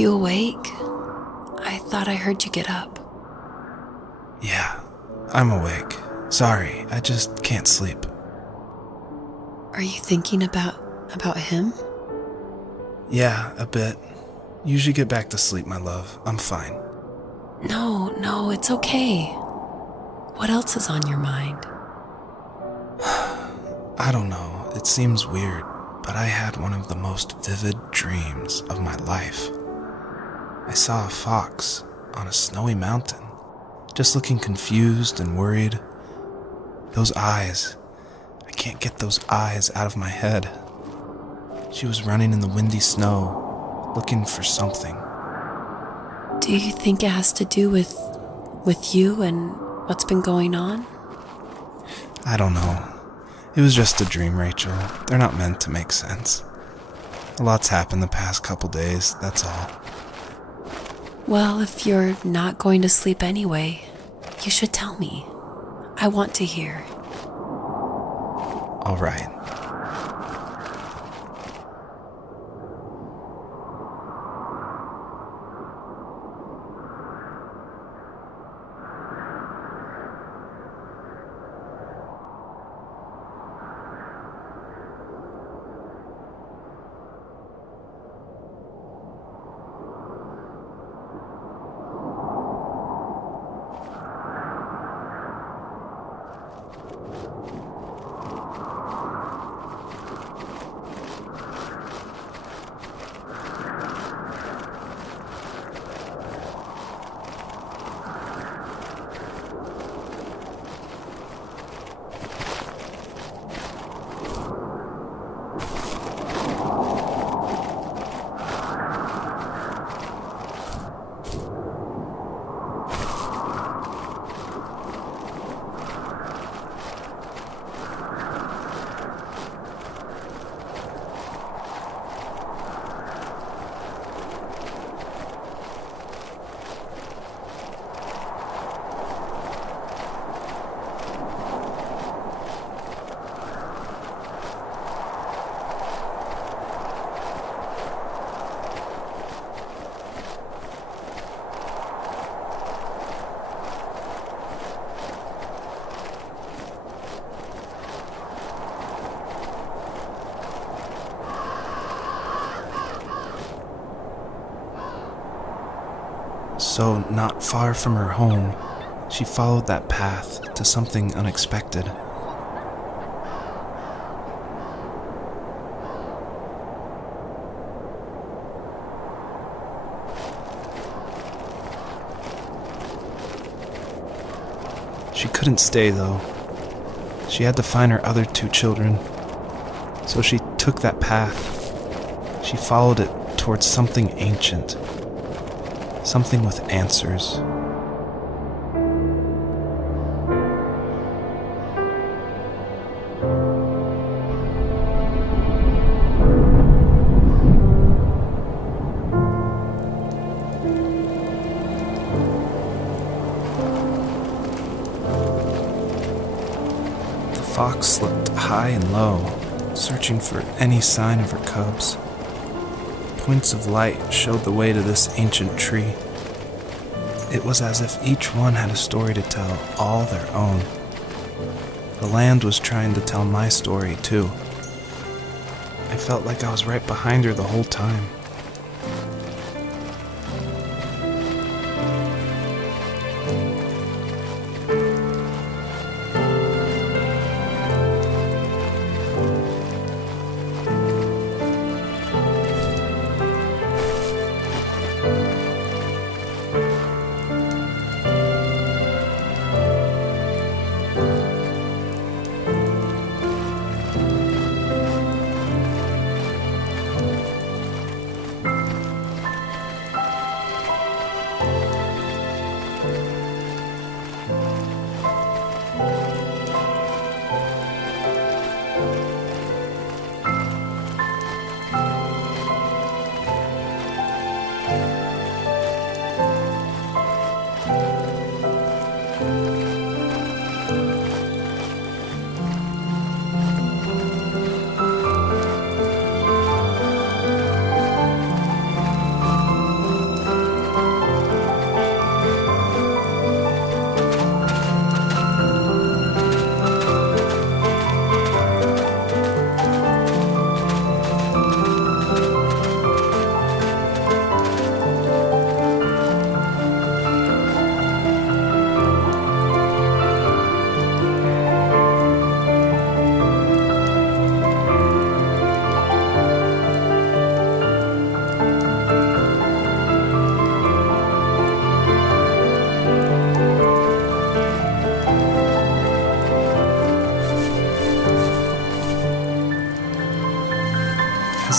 you awake? I thought I heard you get up. Yeah, I'm awake. Sorry, I just can't sleep. Are you thinking about him? Yeah, a bit. Usually get back to sleep, my love. I'm fine. No, it's okay. What else is on your mind? I don't know, it seems weird, but I had one of the most vivid dreams of my life. I saw a fox on a snowy mountain, just looking confused and worried. Those eyes, I can't get those eyes out of my head. She was running in the windy snow, looking for something. Do you think it has to do with you and what's been going on? I don't know. It was just a dream, Rachel. They're not meant to make sense. A lot's happened the past couple days, that's all. Well, if you're not going to sleep anyway, you should tell me. I want to hear. All right. So, not far from her home, she followed that path to something unexpected. She couldn't stay, though. She had to find her other 2 children. So she took that path. She followed it towards something ancient. Something with answers. The fox looked high and low, searching for any sign of her cubs. Points of light showed the way to this ancient tree. It was as if each one had a story to tell, all their own. The land was trying to tell my story, too. I felt like I was right behind her the whole time.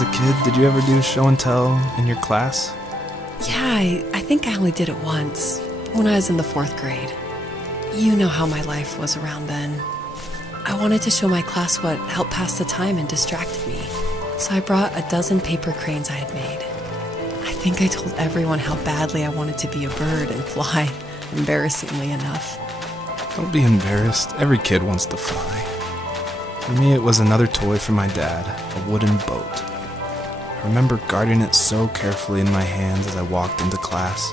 As a kid, did you ever do show and tell in your class? Yeah, I think I only did it once, when I was in the 4th grade. You know how my life was around then. I wanted to show my class what helped pass the time and distracted me, so I brought a dozen paper cranes I had made. I think I told everyone how badly I wanted to be a bird and fly, embarrassingly enough. Don't be embarrassed. Every kid wants to fly. For me, it was another toy from my dad, a wooden boat. I remember guarding it so carefully in my hands as I walked into class.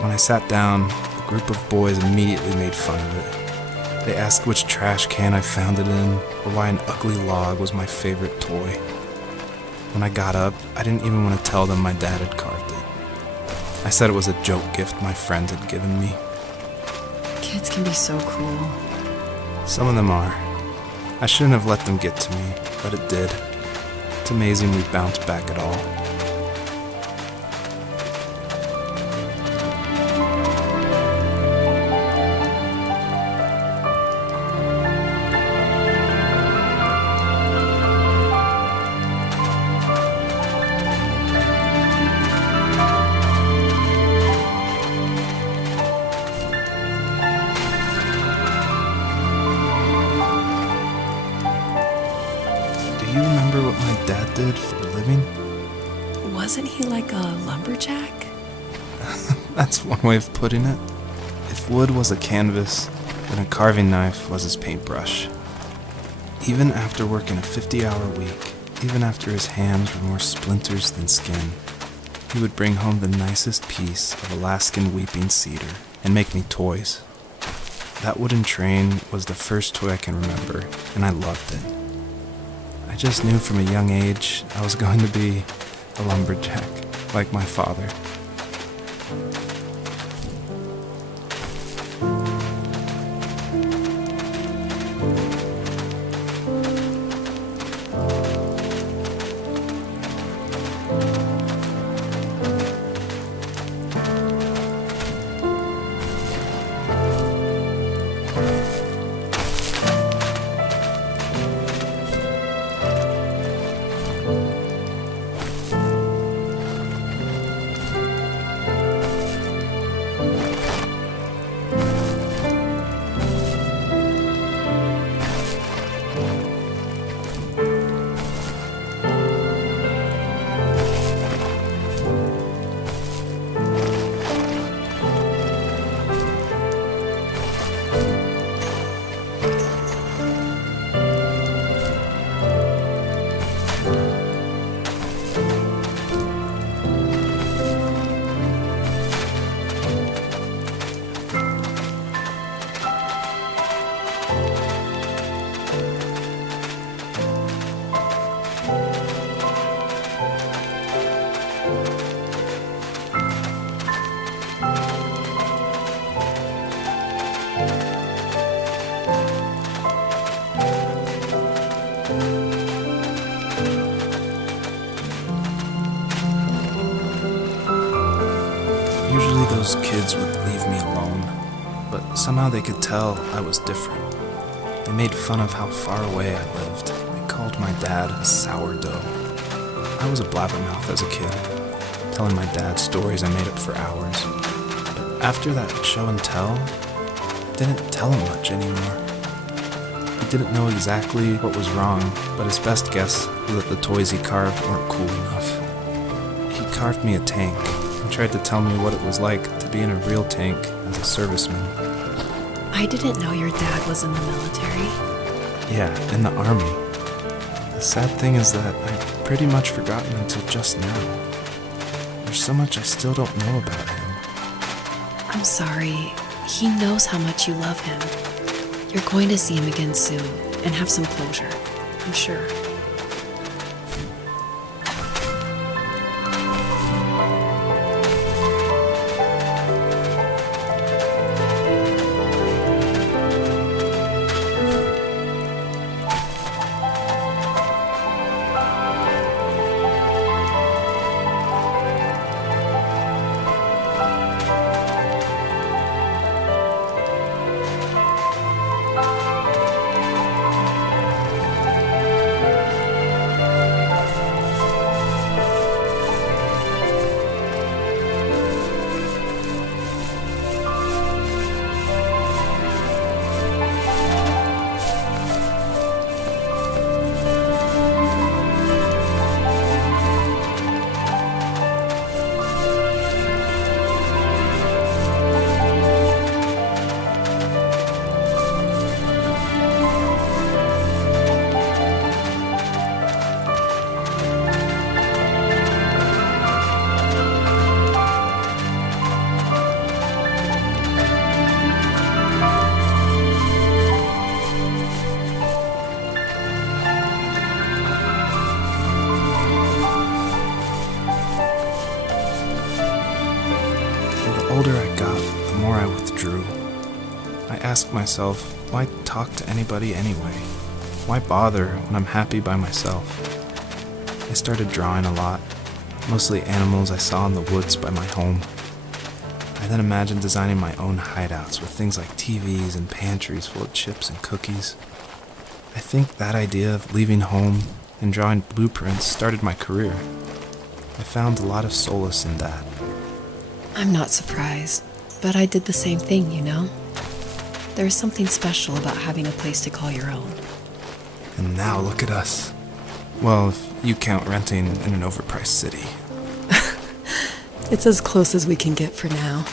When I sat down, a group of boys immediately made fun of it. They asked which trash can I found it in, or why an ugly log was my favorite toy. When I got up, I didn't even want to tell them my dad had carved it. I said it was a joke gift my friends had given me. Kids can be so cruel. Some of them are. I shouldn't have let them get to me, but it did. It's amazing we bounced back at all. Do you remember what my dad did for a living? Wasn't he like a lumberjack? That's one way of putting it. If wood was a canvas, then a carving knife was his paintbrush. Even after working a 50-hour week, even after his hands were more splinters than skin, he would bring home the nicest piece of Alaskan weeping cedar and make me toys. That wooden train was the first toy I can remember, and I loved it. I just knew from a young age I was going to be a lumberjack, like my father. Usually those kids would leave me alone, but somehow they could tell I was different. They made fun of how far away I lived. They called my dad a sourdough. I was a blabbermouth as a kid, telling my dad stories I made up for hours. But after that show and tell, I didn't tell him much anymore. He didn't know exactly what was wrong, but his best guess was that the toys he carved weren't cool enough. He carved me a tank and tried to tell me what it was like to be in a real tank as a serviceman. I didn't know your dad was in the military. Yeah, in the army. The sad thing is that I've pretty much forgotten until just now. There's so much I still don't know about him. I'm sorry. He knows how much you love him. You're going to see him again soon and have some closure, I'm sure. The older I got, the more I withdrew. I asked myself, why talk to anybody anyway? Why bother when I'm happy by myself? I started drawing a lot, mostly animals I saw in the woods by my home. I then imagined designing my own hideouts with things like TVs and pantries full of chips and cookies. I think that idea of leaving home and drawing blueprints started my career. I found a lot of solace in that. I'm not surprised, but I did the same thing, you know? There's something special about having a place to call your own. And now look at us. Well, if you count renting in an overpriced city. It's as close as we can get for now.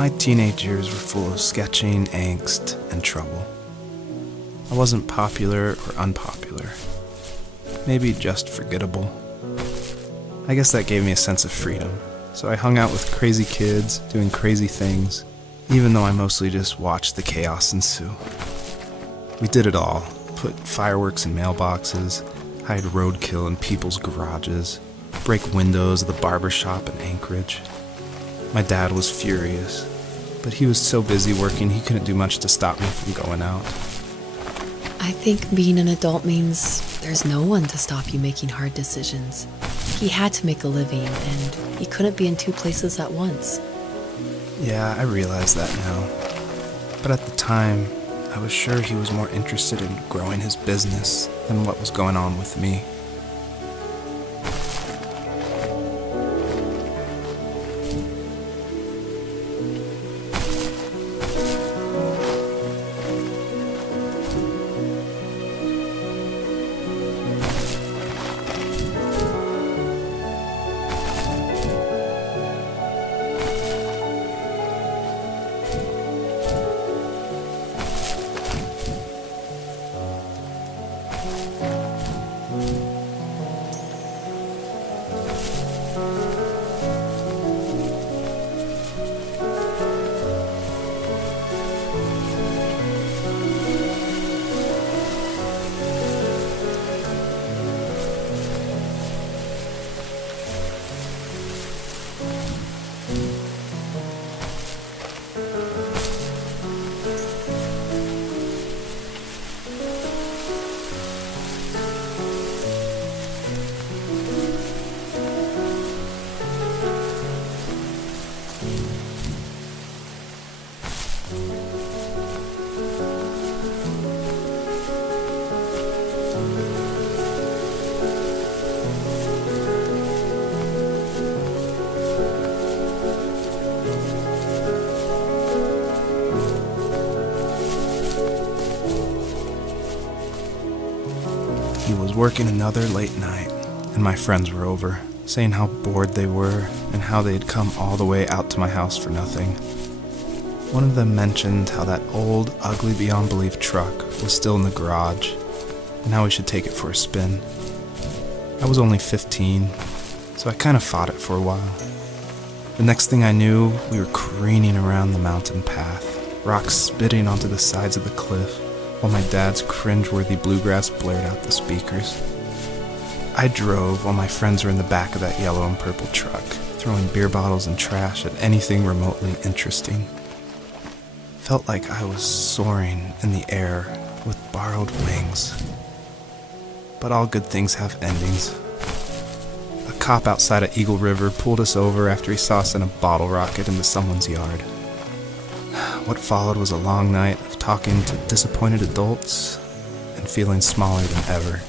My teenage years were full of sketching, angst, and trouble. I wasn't popular or unpopular. Maybe just forgettable. I guess that gave me a sense of freedom, so I hung out with crazy kids, doing crazy things, even though I mostly just watched the chaos ensue. We did it all. Put fireworks in mailboxes, hide roadkill in people's garages, break windows of the barber shop in Anchorage. My dad was furious, but he was so busy working he couldn't do much to stop me from going out. I think being an adult means there's no one to stop you making hard decisions. He had to make a living, and he couldn't be in two places at once. Yeah, I realize that now. But at the time, I was sure he was more interested in growing his business than what was going on with me. He was working another late night, and my friends were over, saying how bored they were and how they had come all the way out to my house for nothing. One of them mentioned how that old, ugly beyond belief truck was still in the garage, and how we should take it for a spin. I was only 15, so I kind of fought it for a while. The next thing I knew, we were careening around the mountain path, rocks spitting onto the sides of the cliff, while my dad's cringeworthy bluegrass blared out the speakers. I drove while my friends were in the back of that yellow and purple truck, throwing beer bottles and trash at anything remotely interesting. Felt like I was soaring in the air with borrowed wings. But all good things have endings. A cop outside of Eagle River pulled us over after he saw us in a bottle rocket into someone's yard. What followed was a long night of talking to disappointed adults and feeling smaller than ever.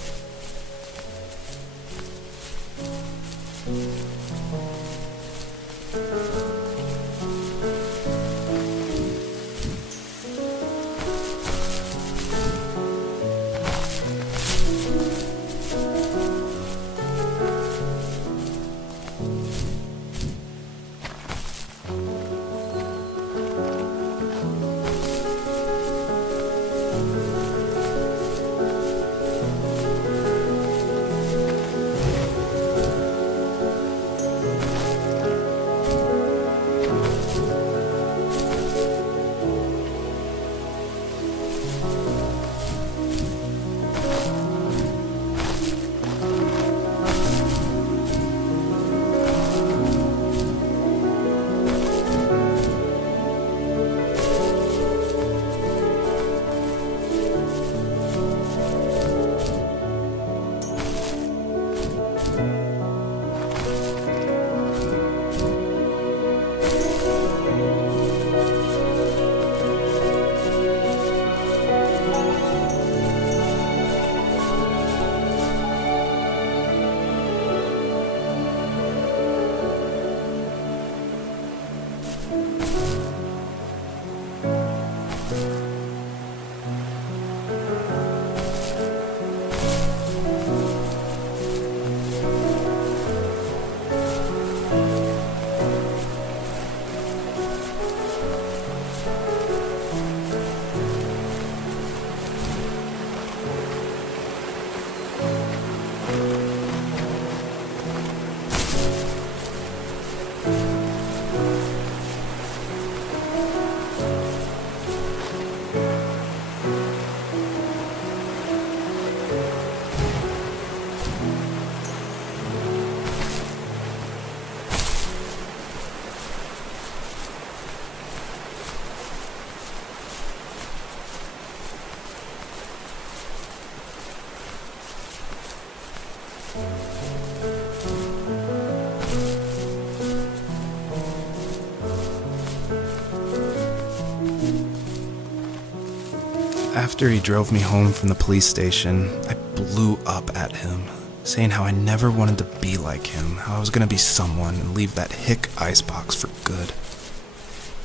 After he drove me home from the police station, I blew up at him, saying how I never wanted to be like him, how I was going to be someone and leave that hick icebox for good.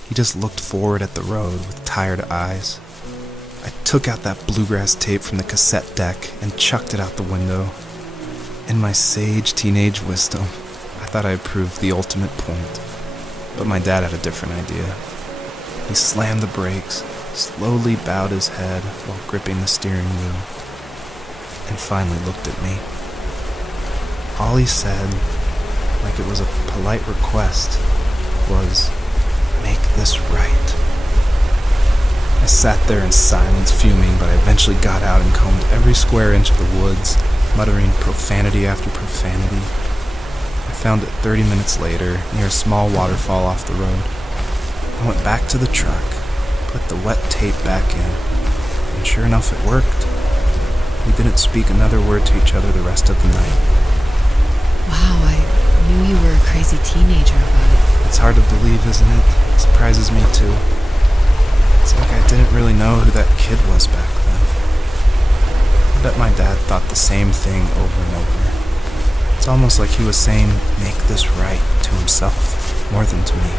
He just looked forward at the road with tired eyes. I took out that bluegrass tape from the cassette deck and chucked it out the window. In my sage teenage wisdom, I thought I had proved the ultimate point. But my dad had a different idea. He slammed the brakes, slowly bowed his head while gripping the steering wheel, and finally looked at me. All he said, like it was a polite request, was, "Make this right." I sat there in silence, fuming, but I eventually got out and combed every square inch of the woods, muttering profanity after profanity. I found it 30 minutes later, near a small waterfall off the road. I went back to the truck, put the wet tape back in, and sure enough it worked. We didn't speak another word to each other the rest of the night. Wow, I knew you were a crazy teenager, but It's hard to believe, isn't it? It surprises me too. It's like I didn't really know who that kid was back then. I bet my dad thought the same thing over and over. It's almost like he was saying, "Make this right," to himself, more than to me.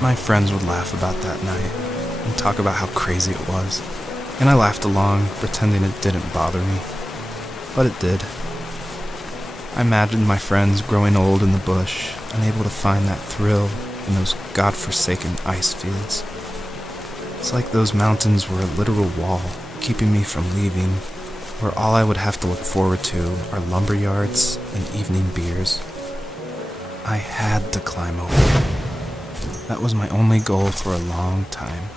My friends would laugh about that night and talk about how crazy it was, and I laughed along, pretending it didn't bother me. But it did. I imagined my friends growing old in the bush, unable to find that thrill in those godforsaken ice fields. It's like those mountains were a literal wall, keeping me from leaving, where all I would have to look forward to are lumber yards and evening beers. I had to climb over it. That was my only goal for a long time.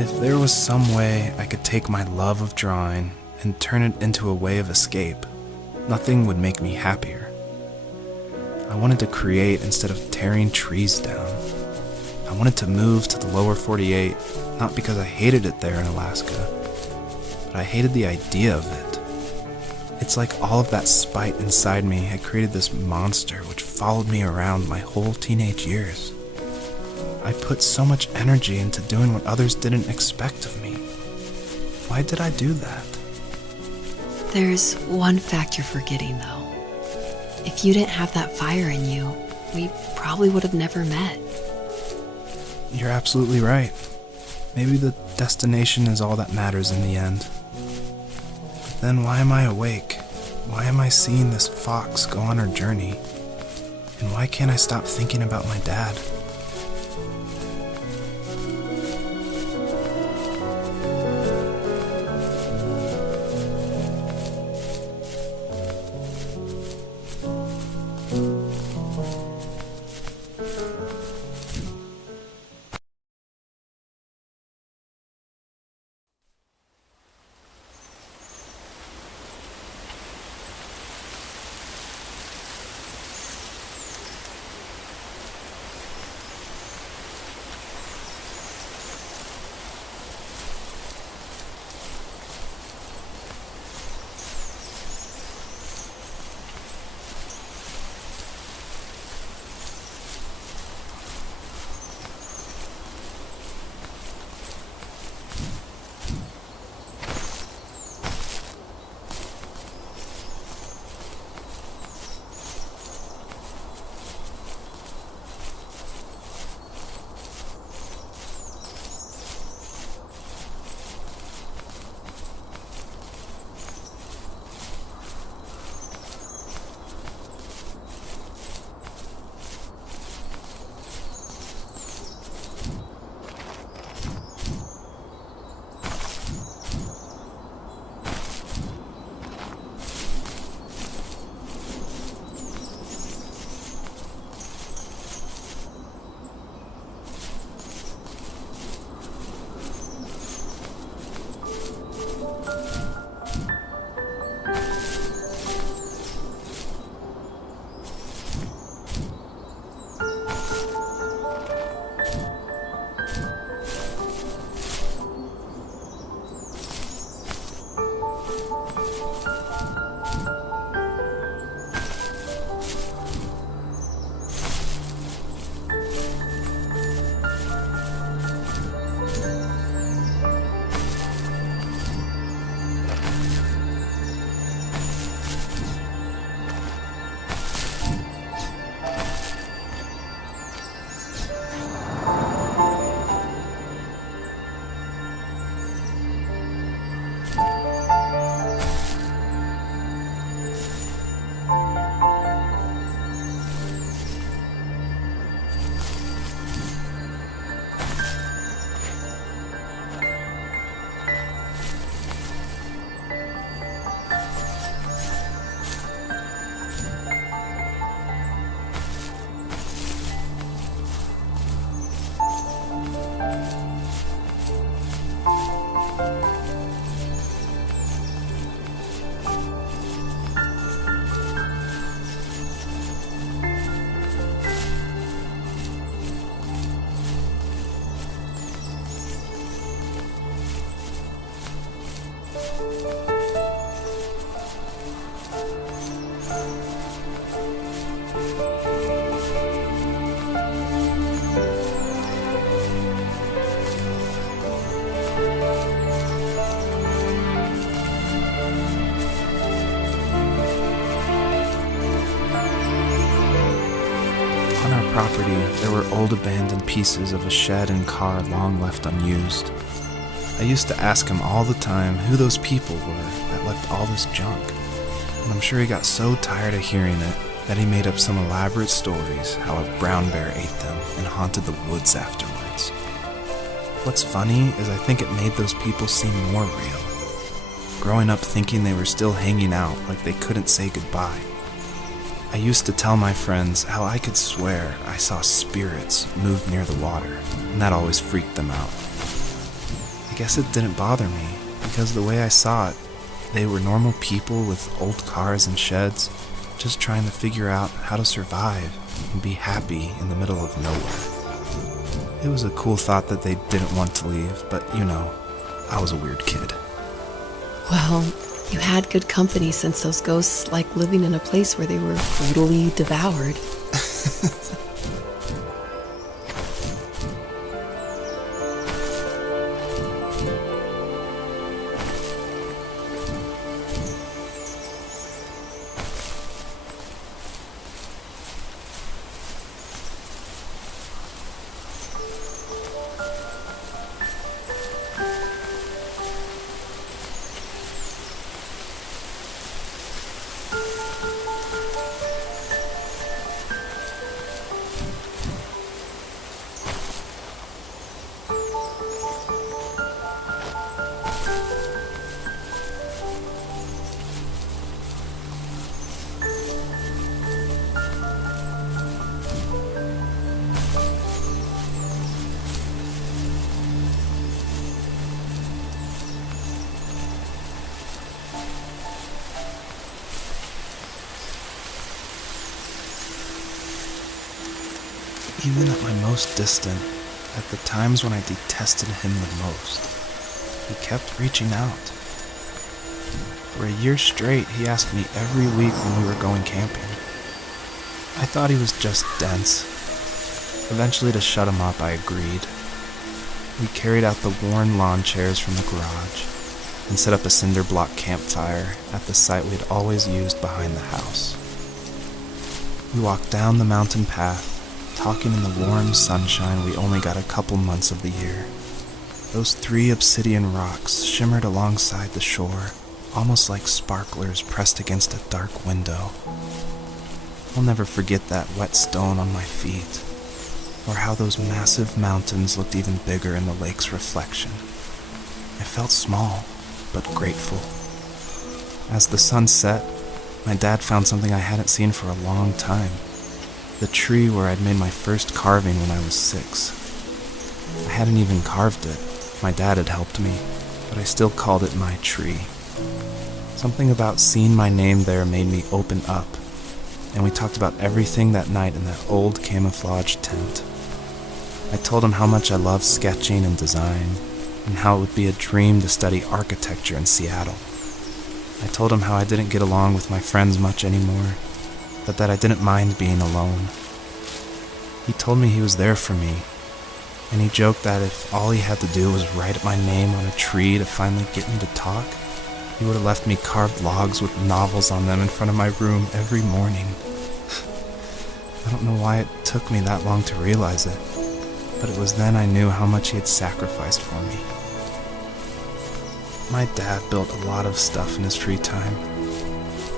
If there was some way I could take my love of drawing and turn it into a way of escape, nothing would make me happier. I wanted to create instead of tearing trees down. I wanted to move to the lower 48, not because I hated it there in Alaska, but I hated the idea of it. It's like all of that spite inside me had created this monster which followed me around my whole teenage years. I put so much energy into doing what others didn't expect of me. Why did I do that? There's one fact you're forgetting, though. If you didn't have that fire in you, we probably would have never met. You're absolutely right. Maybe the destination is all that matters in the end. But then why am I awake? Why am I seeing this fox go on her journey? And why can't I stop thinking about my dad? property, there were old abandoned pieces of a shed and car long left unused. I used to ask him all the time who those people were that left all this junk, and I'm sure he got so tired of hearing it that he made up some elaborate stories how a brown bear ate them and haunted the woods afterwards. What's funny is I think it made those people seem more real. Growing up thinking they were still hanging out like they couldn't say goodbye. I used to tell my friends how I could swear I saw spirits move near the water, and that always freaked them out. I guess it didn't bother me, because the way I saw it, they were normal people with old cars and sheds, just trying to figure out how to survive and be happy in the middle of nowhere. It was a cool thought that they didn't want to leave, but I was a weird kid. Well, you had good company since those ghosts like living in a place where they were brutally devoured. Even at my most distant, at the times when I detested him the most, he kept reaching out. For a year straight, he asked me every week when we were going camping. I thought he was just dense. Eventually, to shut him up, I agreed. We carried out the worn lawn chairs from the garage and set up a cinder block campfire at the site we'd always used behind the house. We walked down the mountain path, talking in the warm sunshine we only got a couple months of the year. Those 3 obsidian rocks shimmered alongside the shore, almost like sparklers pressed against a dark window. I'll never forget that wet stone on my feet, or how those massive mountains looked even bigger in the lake's reflection. I felt small, but grateful. As the sun set, my dad found something I hadn't seen for a long time. The tree where I'd made my first carving when I was 6. I hadn't even carved it. My dad had helped me, but I still called it my tree. Something about seeing my name there made me open up, and we talked about everything that night in that old camouflage tent. I told him how much I loved sketching and design, and how it would be a dream to study architecture in Seattle. I told him how I didn't get along with my friends much anymore, but that I didn't mind being alone. He told me he was there for me, and he joked that if all he had to do was write my name on a tree to finally get me to talk, he would have left me carved logs with novels on them in front of my room every morning. I don't know why it took me that long to realize it, but it was then I knew how much he had sacrificed for me. My dad built a lot of stuff in his free time.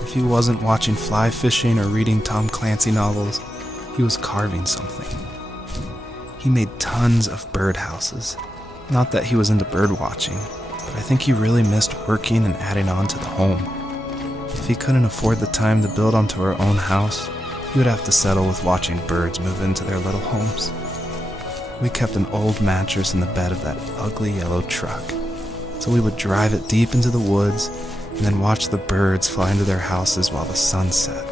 If he wasn't watching fly fishing or reading Tom Clancy novels, he was carving something. He made tons of birdhouses. Not that he was into bird watching, but I think he really missed working and adding on to the home. If he couldn't afford the time to build onto our own house, he would have to settle with watching birds move into their little homes. We kept an old mattress in the bed of that ugly yellow truck, so we would drive it deep into the woods and then watch the birds fly into their houses while the sun set.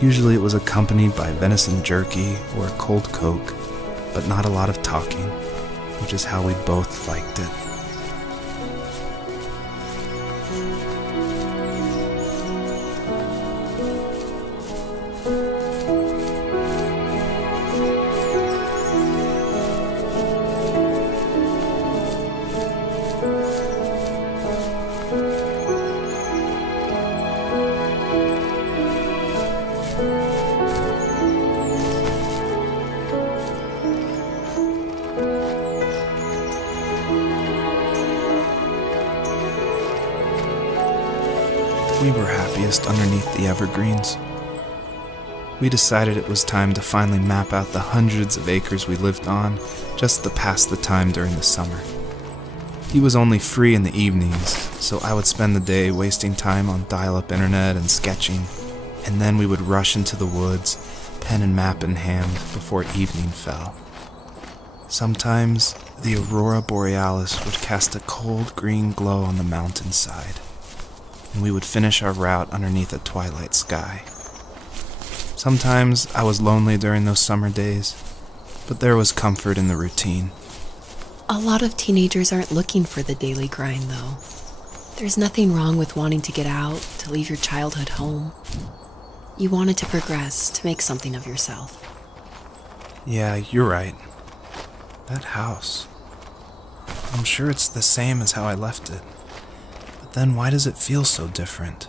Usually it was accompanied by venison jerky or a cold Coke, but not a lot of talking, which is how we both liked it. happiest underneath the evergreens. We decided it was time to finally map out the hundreds of acres we lived on just to pass the time during the summer. He was only free in the evenings, so I would spend the day wasting time on dial-up internet and sketching, and then we would rush into the woods, pen and map in hand, before evening fell. Sometimes, the aurora borealis would cast a cold green glow on the mountainside, and we would finish our route underneath a twilight sky. Sometimes I was lonely during those summer days, but there was comfort in the routine. A lot of teenagers aren't looking for the daily grind, though. There's nothing wrong with wanting to get out, to leave your childhood home. You wanted to progress, to make something of yourself. Yeah, you're right. That house. I'm sure it's the same as how I left it. But then why does it feel so different?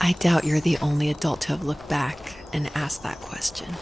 I doubt you're the only adult to have looked back and asked that question.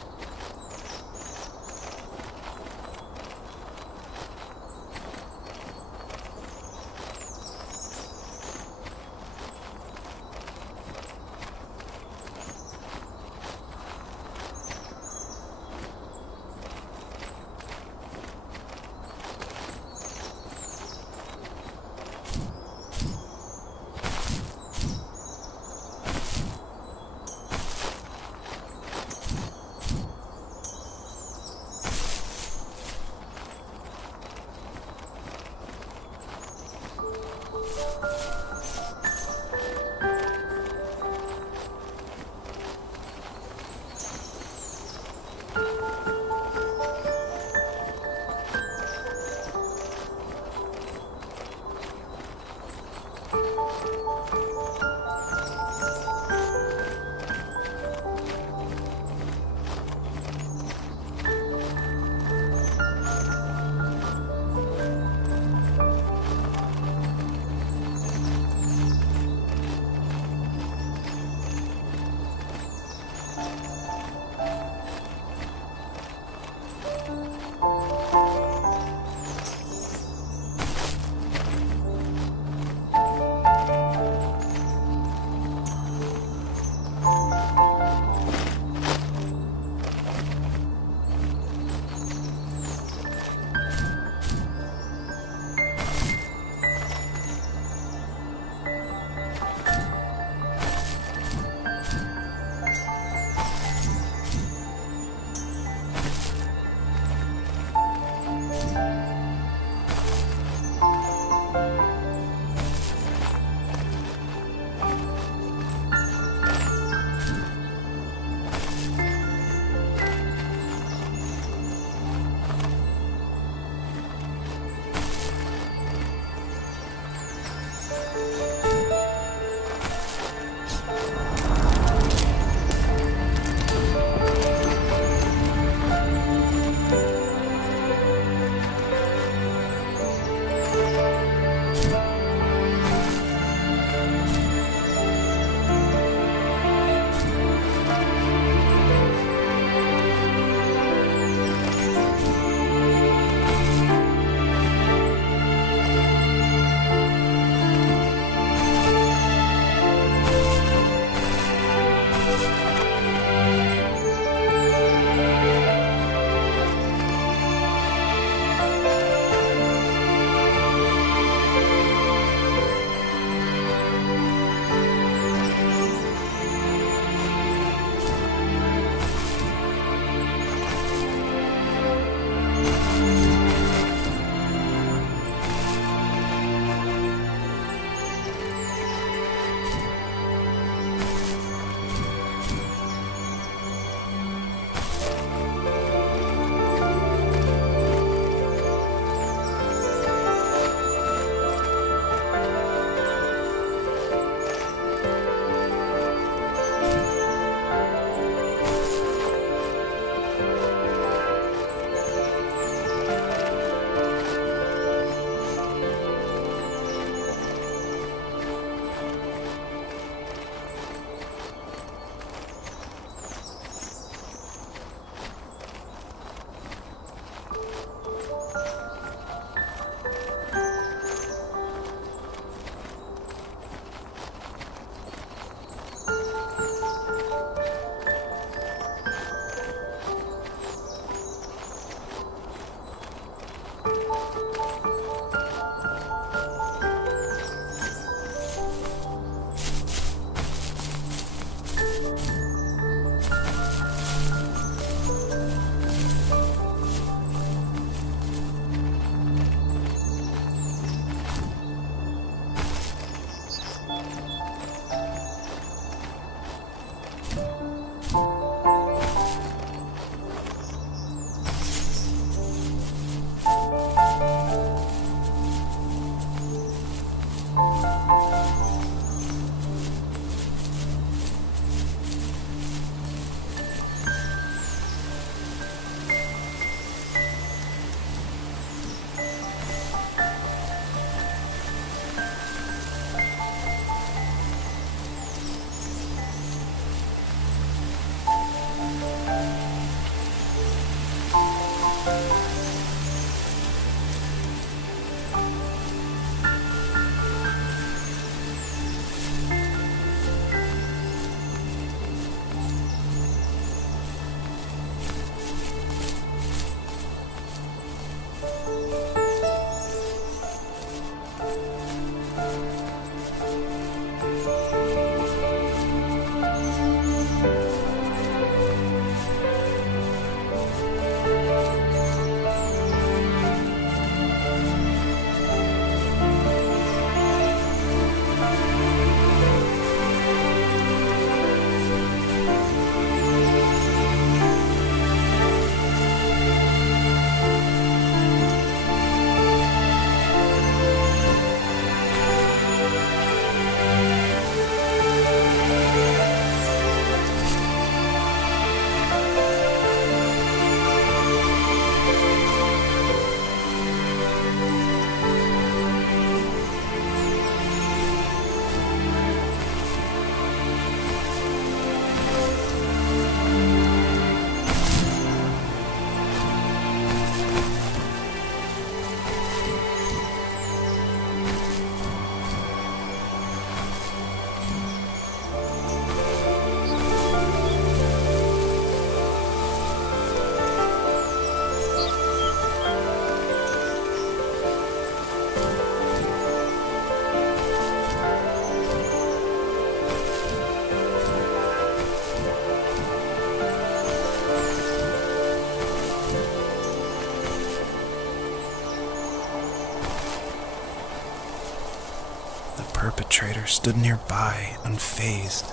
The perpetrator stood nearby, unfazed,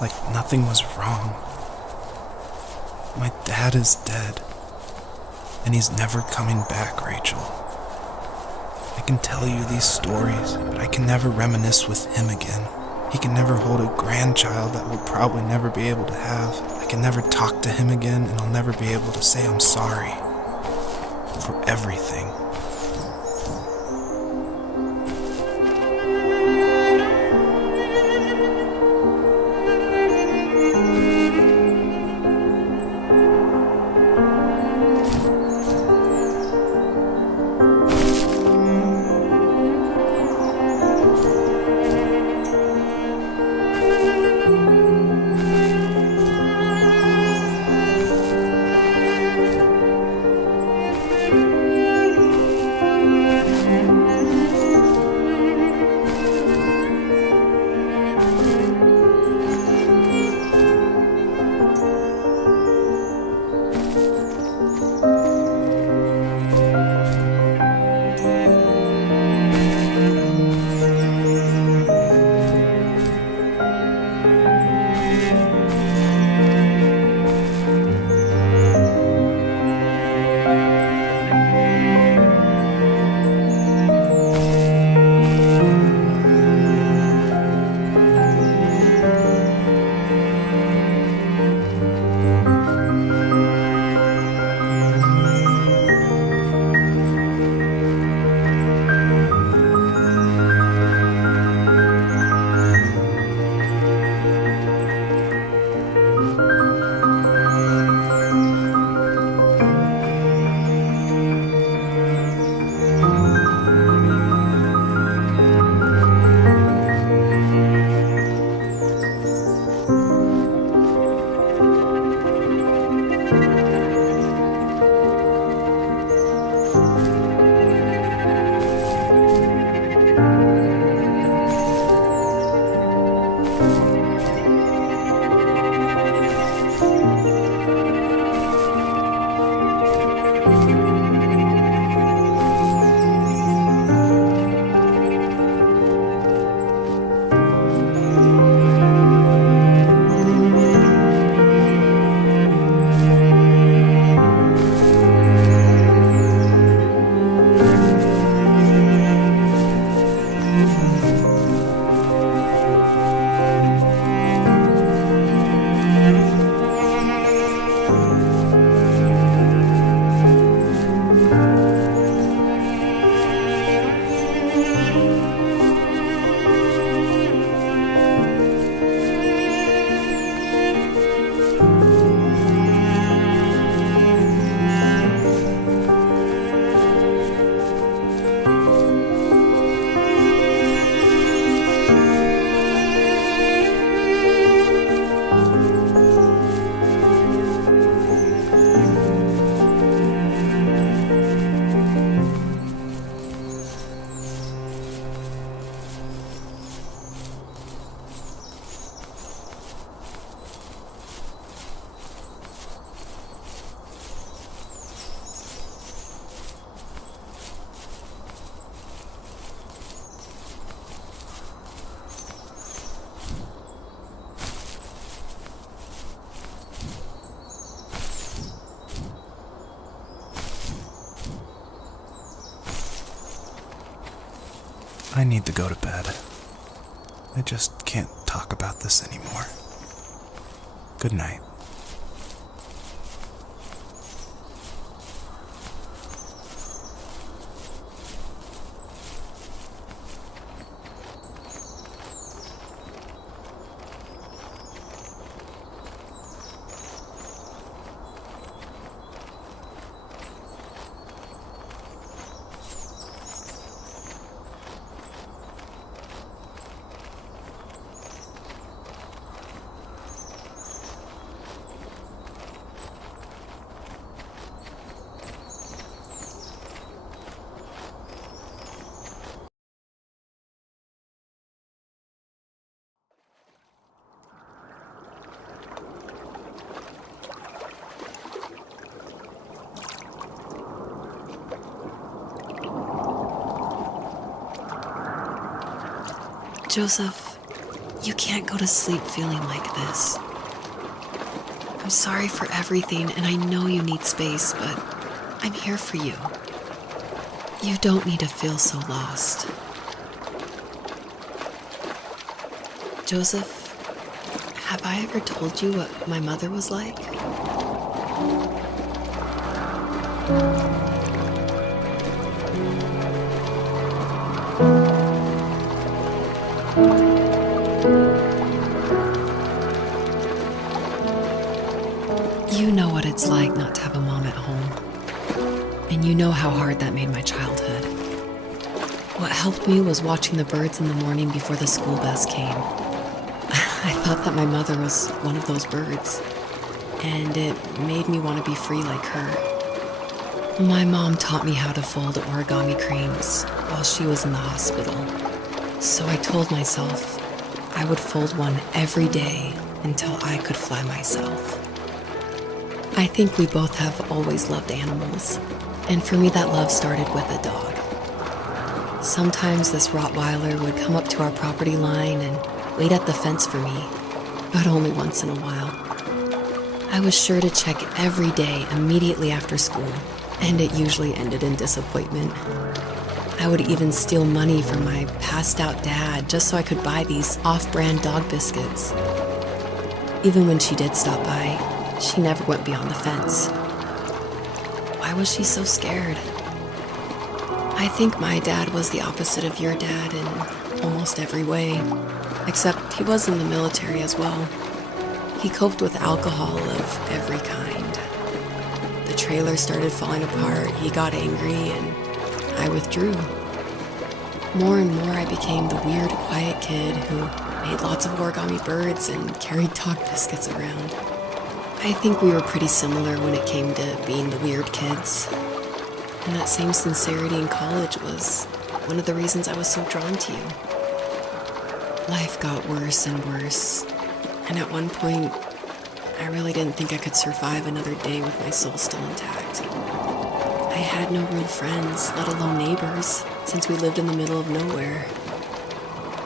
like nothing was wrong. My dad is dead, and he's never coming back, Rachel. I can tell you these stories, but I can never reminisce with him again. He can never hold a grandchild that we'll probably never be able to have. I can never talk to him again, and I'll never be able to say I'm sorry for everything. I need to go to bed. I just can't talk about this anymore. Good night. Joseph, you can't go to sleep feeling like this. I'm sorry for everything, and I know you need space, but I'm here for you. You don't need to feel so lost. Joseph, have I ever told you what my mother was like? You know what it's like not to have a mom at home. And you know how hard that made my childhood. What helped me was watching the birds in the morning before the school bus came. I thought that my mother was one of those birds, and it made me want to be free like her. My mom taught me how to fold origami cranes while she was in the hospital. So I told myself I would fold one every day until I could fly myself. I think we both have always loved animals, and for me that love started with a dog. Sometimes this Rottweiler would come up to our property line and wait at the fence for me, but only once in a while. I was sure to check every day immediately after school, and it usually ended in disappointment. I would even steal money from my passed out dad just so I could buy these off-brand dog biscuits. Even when she did stop by, she never went beyond the fence. Why was she so scared? I think my dad was the opposite of your dad in almost every way, except he was in the military as well. He coped with alcohol of every kind. The trailer started falling apart, he got angry, and I withdrew. More and more I became the weird, quiet kid who made lots of origami birds and carried dog biscuits around. I think we were pretty similar when it came to being the weird kids. And that same sincerity in college was one of the reasons I was so drawn to you. Life got worse and worse, and at one point, I really didn't think I could survive another day with my soul still intact. I had no real friends, let alone neighbors, since we lived in the middle of nowhere.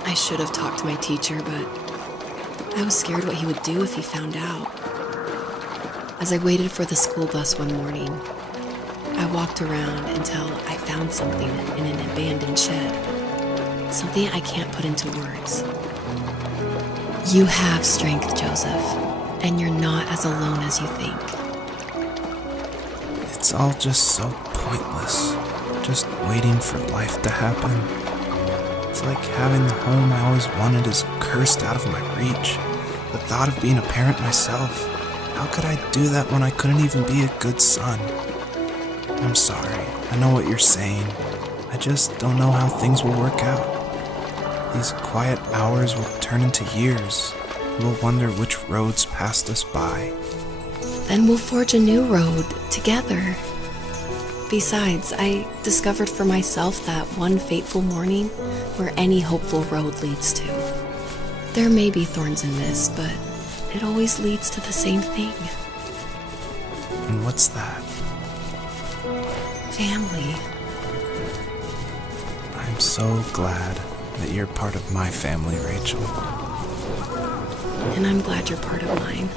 I should have talked to my teacher, but I was scared what he would do if he found out. As I waited for the school bus one morning, I walked around until I found something in an abandoned shed. Something I can't put into words. You have strength, Joseph, and you're not as alone as you think. It's all just so pointless. Just waiting for life to happen. It's like having the home I always wanted is cursed out of my reach. The thought of being a parent myself. How could I do that when I couldn't even be a good son? I'm sorry. I know what you're saying. I just don't know how things will work out. These quiet hours will turn into years. We'll wonder which roads passed us by. Then we'll forge a new road together. Besides, I discovered for myself that one fateful morning where any hopeful road leads to. There may be thorns in this, but it always leads to the same thing. And what's that? Family. I'm so glad that you're part of my family, Rachel. And I'm glad you're part of mine.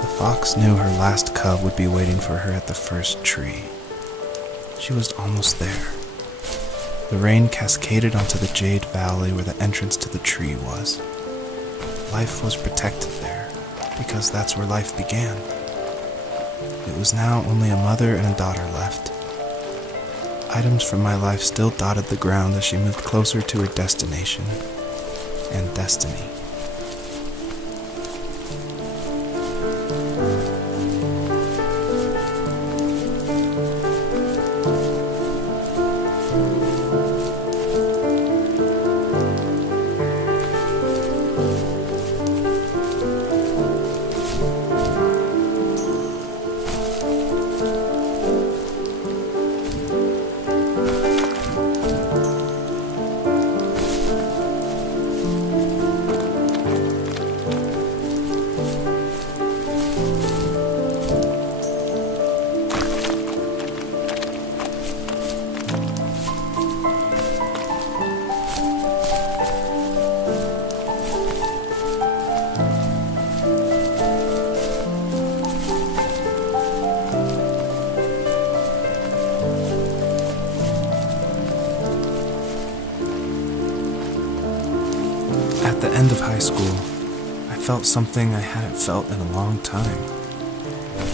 The fox knew her last cub would be waiting for her at the first tree. She was almost there. The rain cascaded onto the jade valley where the entrance to the tree was. Life was protected there, because that's where life began. It was now only a mother and a daughter left. Items from my life still dotted the ground as she moved closer to her destination and destiny. At the end of high school, I felt something I hadn't felt in a long time.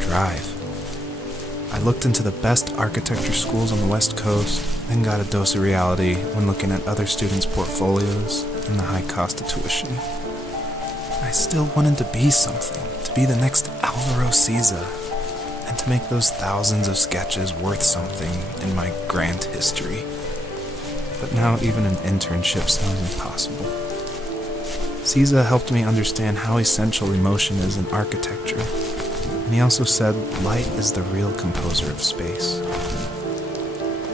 Drive. I looked into the best architecture schools on the West Coast, then got a dose of reality when looking at other students' portfolios and the high cost of tuition. I still wanted to be something, to be the next Alvaro Siza, and to make those thousands of sketches worth something in my grand history. But now even an internship sounds impossible. Siza helped me understand how essential emotion is in architecture, and he also said light is the real composer of space.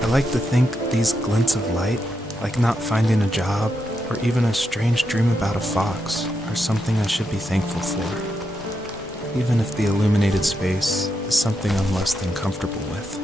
I like to think these glints of light, like not finding a job or even a strange dream about a fox, are something I should be thankful for, even if the illuminated space is something I'm less than comfortable with.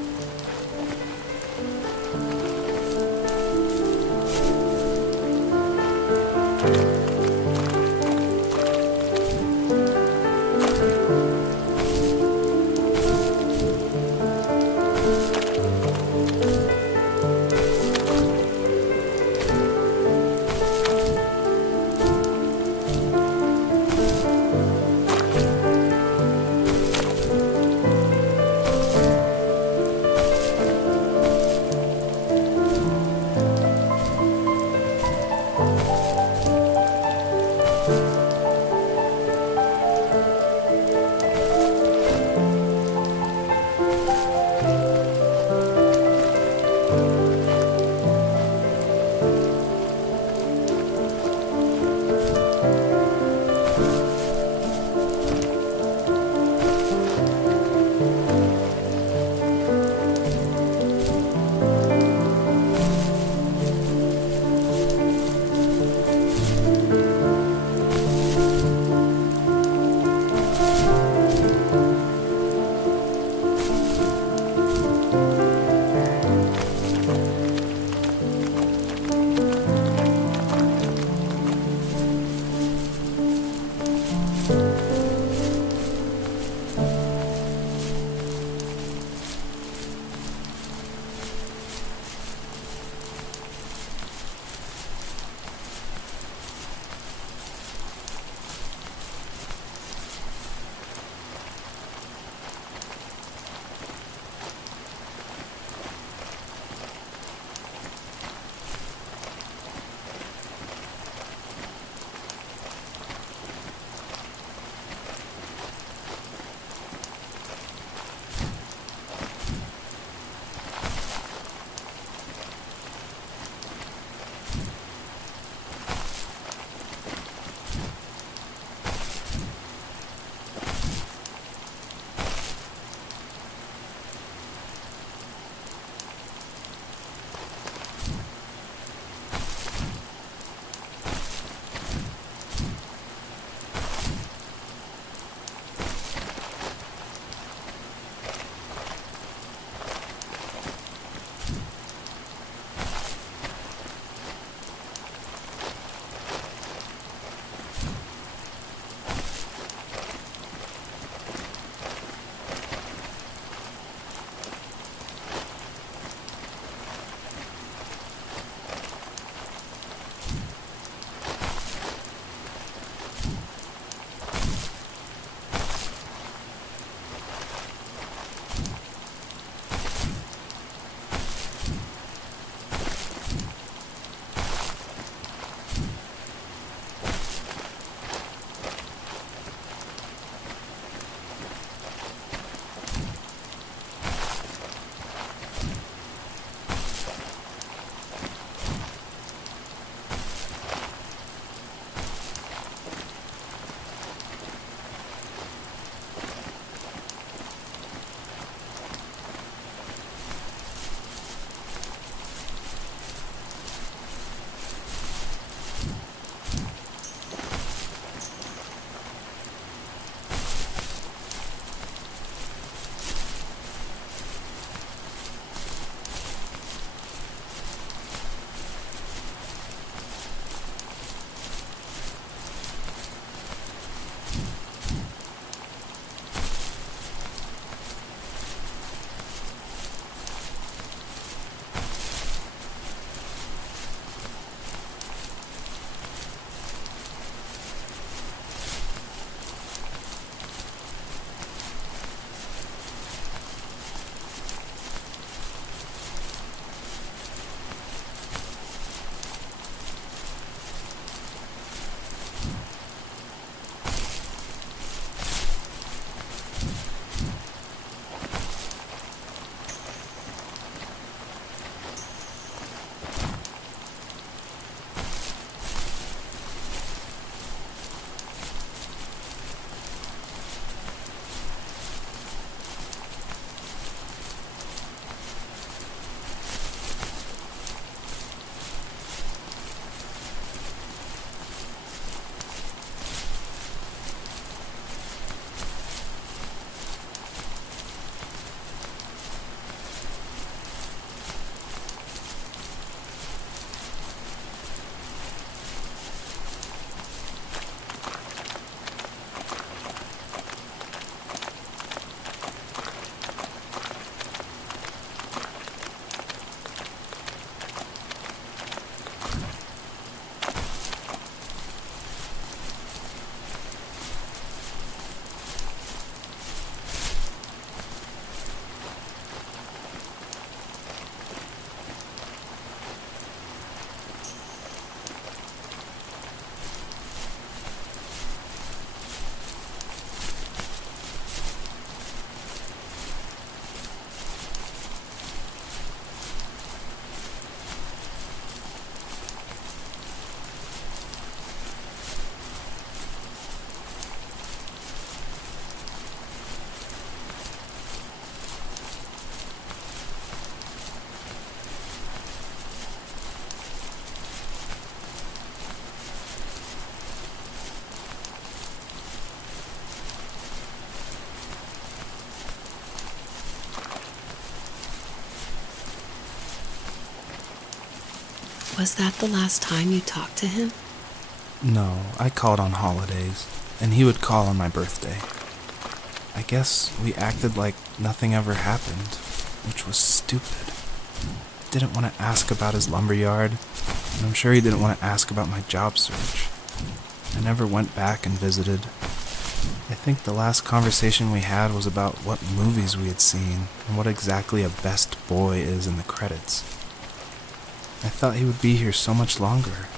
Was that the last time you talked to him? No, I called on holidays, and he would call on my birthday. I guess we acted like nothing ever happened, which was stupid. Didn't want to ask about his lumberyard, and I'm sure he didn't want to ask about my job search. I never went back and visited. I think the last conversation we had was about what movies we had seen and what exactly a best boy is in the credits. I thought he would be here so much longer.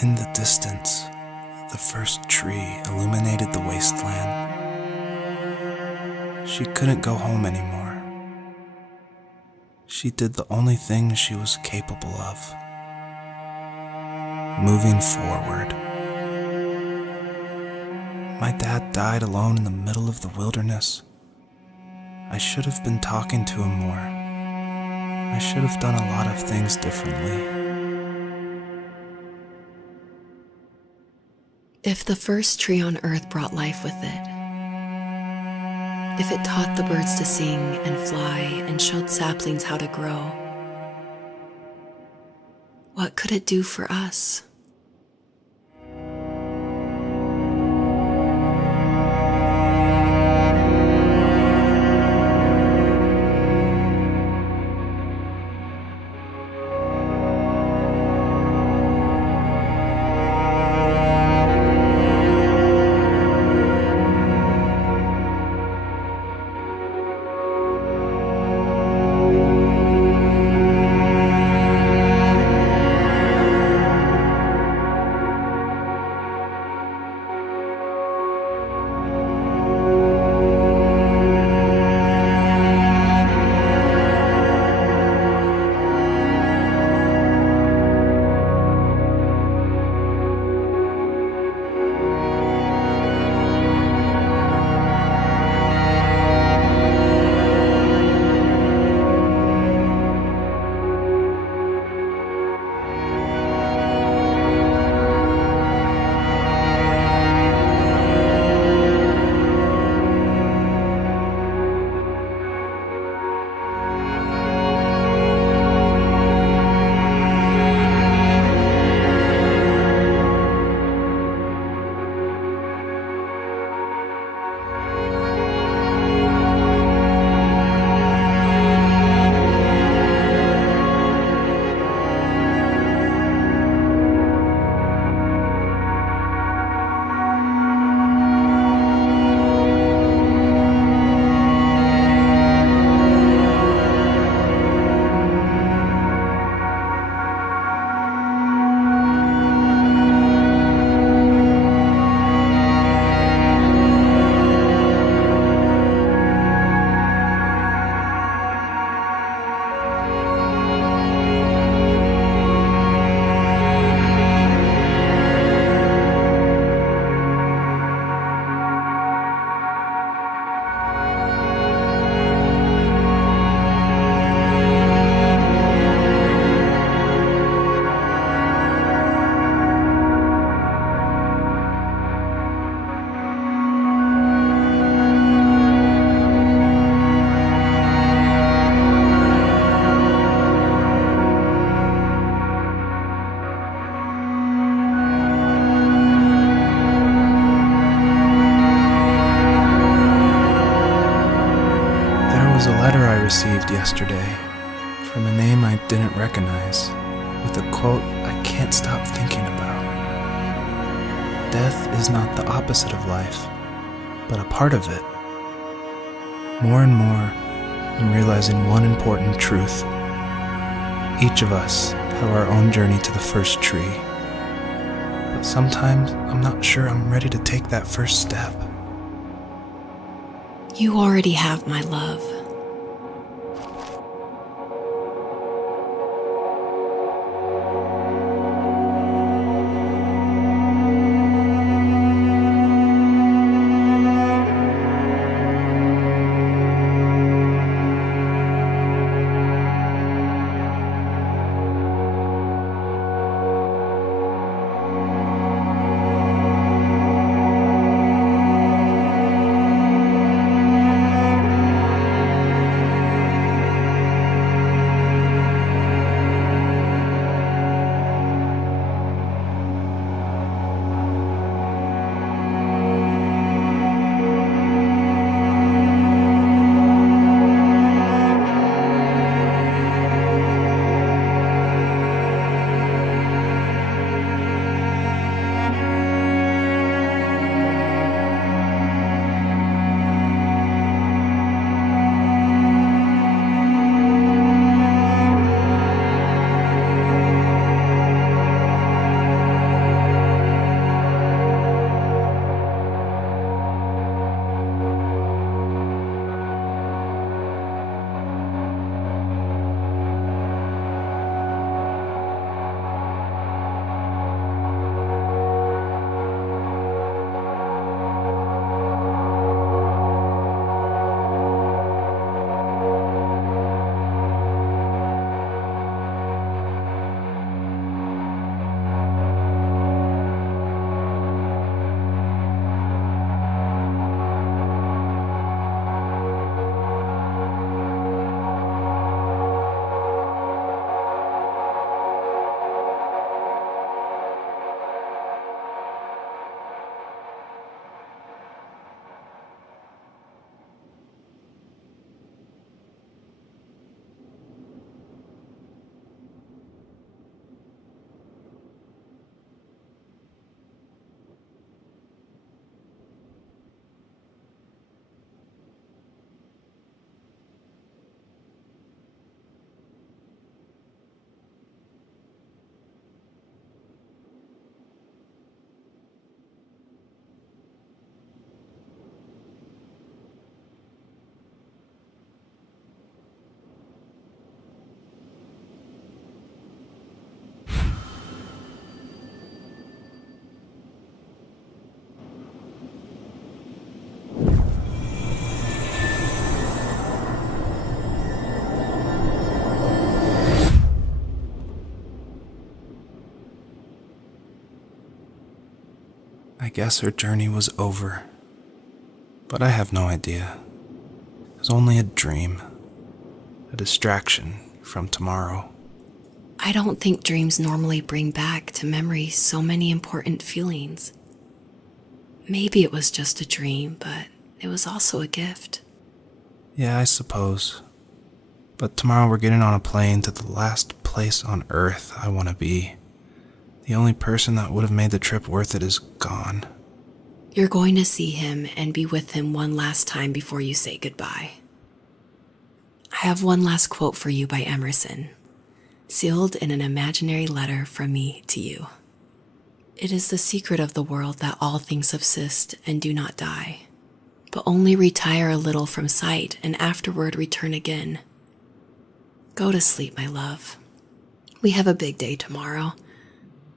In the distance, the first tree illuminated the wasteland. She couldn't go home anymore. She did the only thing she was capable of: moving forward. My dad died alone in the middle of the wilderness. I should have been talking to him more. I should have done a lot of things differently. If the first tree on earth brought life with it, if it taught the birds to sing and fly and showed saplings how to grow, what could it do for us? received yesterday from a name I didn't recognize, with a quote I can't stop thinking about. Death is not the opposite of life, but a part of it. More and more, I'm realizing one important truth. Each of us have our own journey to the first tree. But sometimes I'm not sure I'm ready to take that first step. You already have my love. I guess her journey was over, but I have no idea. It was only a dream, a distraction from tomorrow. I don't think dreams normally bring back to memory so many important feelings. Maybe it was just a dream, but it was also a gift. Yeah, I suppose. But tomorrow we're getting on a plane to the last place on Earth I want to be. The only person that would have made the trip worth it is gone. You're going to see him and be with him one last time before you say goodbye. I have one last quote for you by Emerson, sealed in an imaginary letter from me to you. It is the secret of the world that all things subsist and do not die, but only retire a little from sight and afterward return again. Go to sleep, my love. We have a big day tomorrow,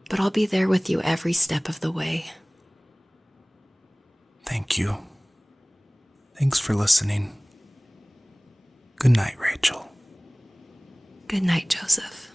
but I'll be there with you every step of the way. Thank you. Thanks for listening. Good night, Rachel. Good night, Joseph.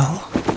hell?